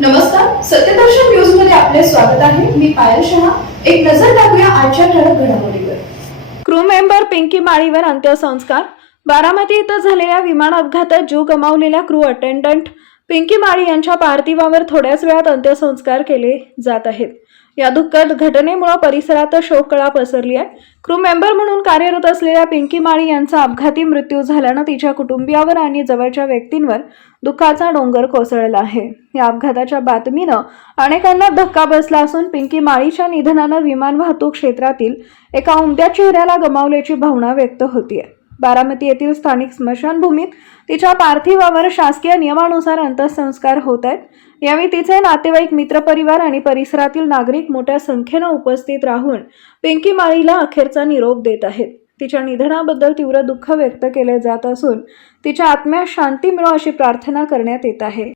नमस्कार, सत्यदर्शन न्यूज मध्ये आपले स्वागत आहे. मी पायल शहा. एक नजर टाकूया आजच्या ठळक घडामोडीवर. क्रू मेंबर पिंकी माळीवर अंत्यसंस्कार. बारामती इथं झालेल्या विमान अपघातात जीव गमावलेल्या क्रू अटेंडंट पिंकी माळी यांच्या पार्थिवावर थोड्याच वेळात अंत्यसंस्कार केले जात आहेत. या दुःखद घटनेमुळे परिसरात शोककळा पसरली आहे. क्रू मेंबर म्हणून कार्यरत असलेल्या पिंकी माळी यांचा अपघाती मृत्यू झाल्यानं तिच्या कुटुंबियावर आणि जवळच्या व्यक्तींवर दुःखाचा डोंगर कोसळला आहे. या अपघाताच्या बातमीनं अनेकांना धक्का बसला असून पिंकी माळीच्या निधनानं विमान वाहतूक क्षेत्रातील एका उमद्या चेहऱ्याला गमावल्याची भावना व्यक्त होतीये. बारामती येथील स्थानिक स्मशानभूमीत तिच्या पार्थिवावर शासकीय नियमानुसार अंत्यसंस्कार होत आहेत. यावेळी तिचे नातेवाईक, मित्रपरिवार आणि परिसरातील नागरिक मोठ्या संख्येनं उपस्थित राहून पिंकी माळीला अखेरचा निरोप देत आहेत. तिच्या निधनाबद्दल तीव्र दुःख व्यक्त केले जात असून तिच्या आत्म्यास शांती मिळो अशी प्रार्थना करण्यात येत आहे.